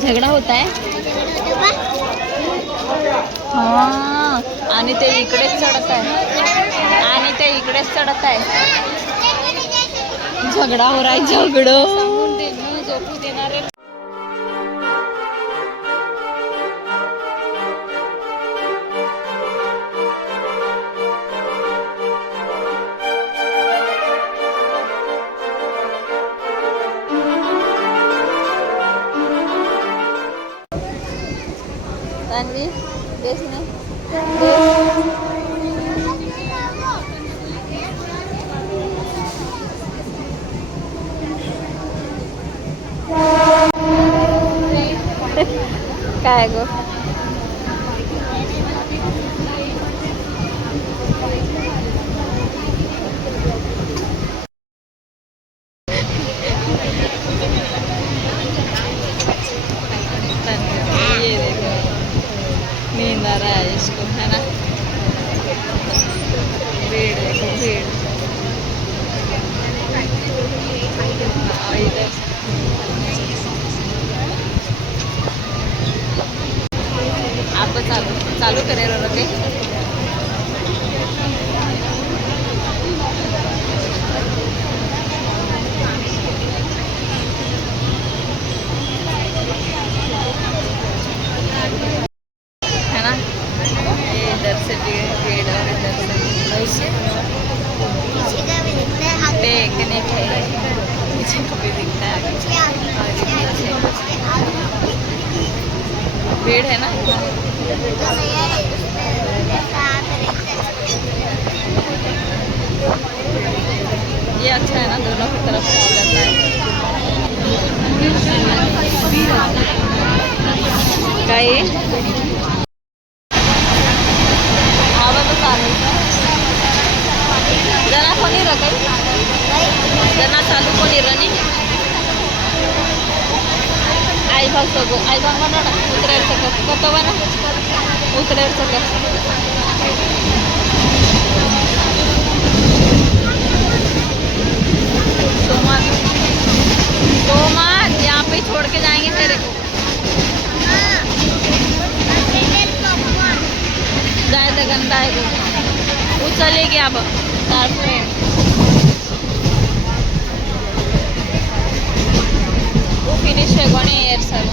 झगडा होत आहे. हा आणि ते इकडेच चढत आहे आणि ते इकडेच चढत आहे. झगडा हो रहा है, झगडो. झोपू देणारे तन्वी देश ने काय गो ये देखो नींद आ रहा है इसको, है ना. भीड़ देखो भीड़. इधर आप चालू चालू करेल रखे. है ना. ये इधर से भी भीड़ और इधर से देखने के पीछे को भी दिखता है भीड़ है ना. ये अच्छा है ना, दोनों की तरफ से आ जाता है. काही आवाज चालू जना कोणी काही जना चालू कोणी रनी आई भाग सगो आई भाग म्हणा उतरेर सकत कतो बना उतरेर सकत. सोमा यहाँ पे छोड़ के जाएंगे तेरे को. जाए तो गंदा है वो चलेगी अब तार फ्रेंड. वो फिनिश है गोने एयर सर.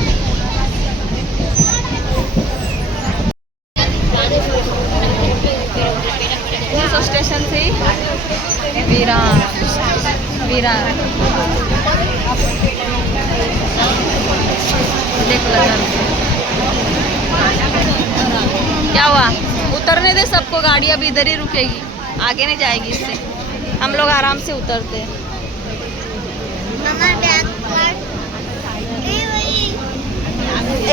स्टेशन से विरार विरार देख लगा. क्या हुआ. उतरने दे सबको, गाड़ी अभी इधर ही रुकेगी, आगे नहीं जाएगी इससे. हम लोग आराम से उतरते हैं.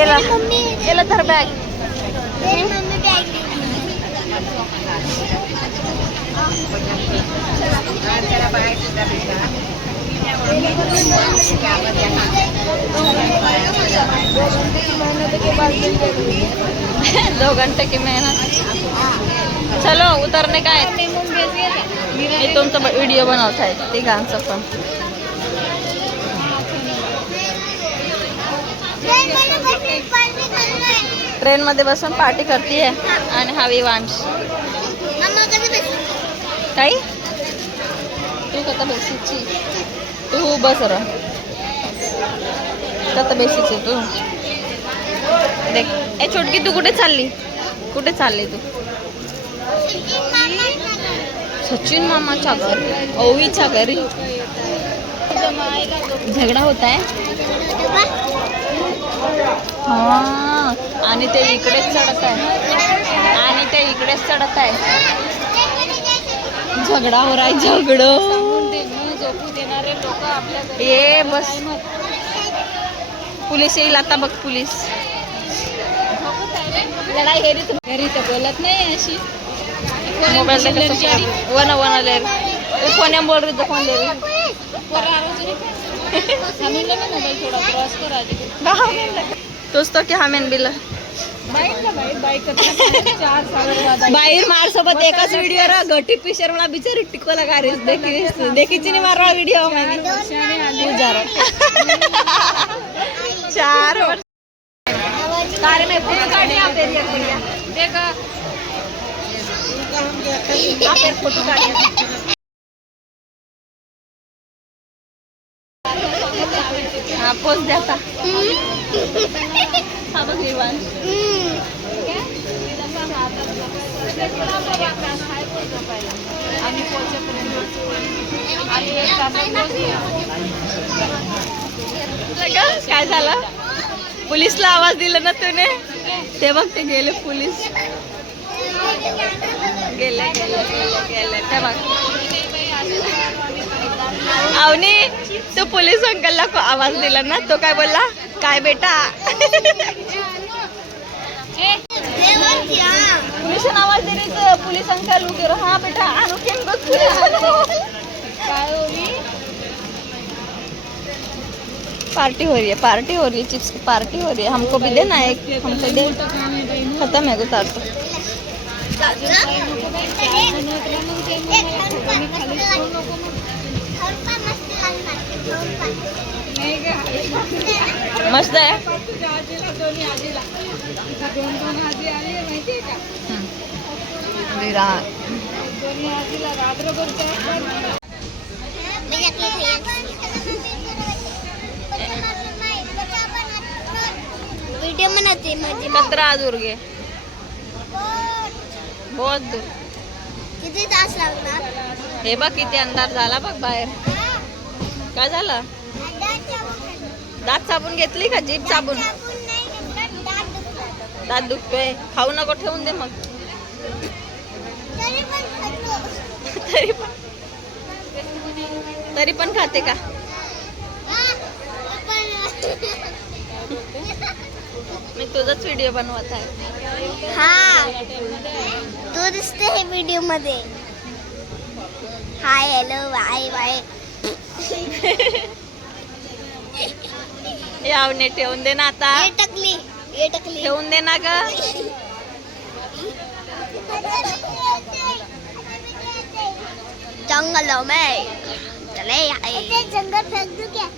एला एला धर बैग. दो घंटे की मेहनत. चलो उतरने का आहे. मी तुमचा व्हिडिओ बनवत आहे तिघांचं पण. ट्रेन मध्ये बसून पार्टी करते आणि हा विवांश. काही तू कथा बेसीची तू बस र कथा बेसीची तू देख. ए छोटकी तू कुठे चालली, कुठे चालली तू. सचिन मामाच्या घरी ओवीच्या घरी झगडा होत आहे. हा आणि ते इकडेच चढत आहे आणि ते इकडेच चढत आहे. झगडा हो रहा है, झगडो. झोपू देणारे लोक आपल्या ये बस. पोलीस येईल आता बघ. पोलीस लढाई घरी घरी तर बोलत नाही अशी. मोबाईल वन वन ले कोण्या बोल रही तो फोन ले रही. दोस्तों क्या हमें बिल बाहेर मार सोबत एकाच व्हिडिओ रा घटी पिशर मला बिचारी टिको लगा रे देखीची नाही मारवा व्हिडिओ 4 वर्ष सारे में फोटो काटने आप एरिया भैया देखा आप एक फोटो काटने हाँ पोस्ट देता हाँ भगवान काय झालं पोलिसला आवाज दिला ना त्याने ते बघ ते गेले पोलीस गेले गेले गेले गेले ते बघ अवनी तो पोलीस अंकलला आवाज दिला ना तो काय बोलला काय बेटा पुलिस आवाज दिली तर पोलीस अंकल उगे हाँ बेटा आनो केम बघ पार्टी हो रही है चिप्स की पार्टी हो रही है हमको भी देना एक हमको दे खत्म है उतार तो मस्त आहे वीडियो बनाते माझी कतरा दूर गे बहुत दूर किती तास लागणार हे बघ किती अंधार झाला बघ बाहेर काय झालं दात साबून घेतली का जीभ साबून दात दुखतोय खाऊ नको ठेवून दे मग तरी पण खाते का मी तुझाच व्हिडिओ बनवत आहे हा तू दिसते हे व्हिडिओ मध्ये हाय हॅलो बाय बाय यावने ठेवून दे ना आता ये टकली ठेवून दे ना ग जंगलों में चले आए जंगल फेंक दूं क्या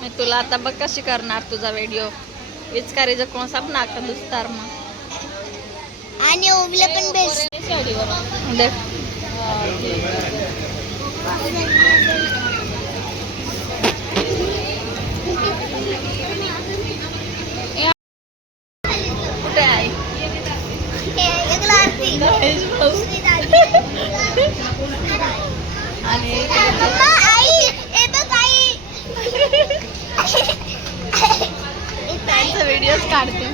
मी तुला आता बघ कशी करणार तुझा व्हिडिओ विचकारीचं कोण साप नाक दुसतार मग आणि ओवले पण बेस्ट देख कुठे आहे आणि त्यांचा व्हिडिओज काढते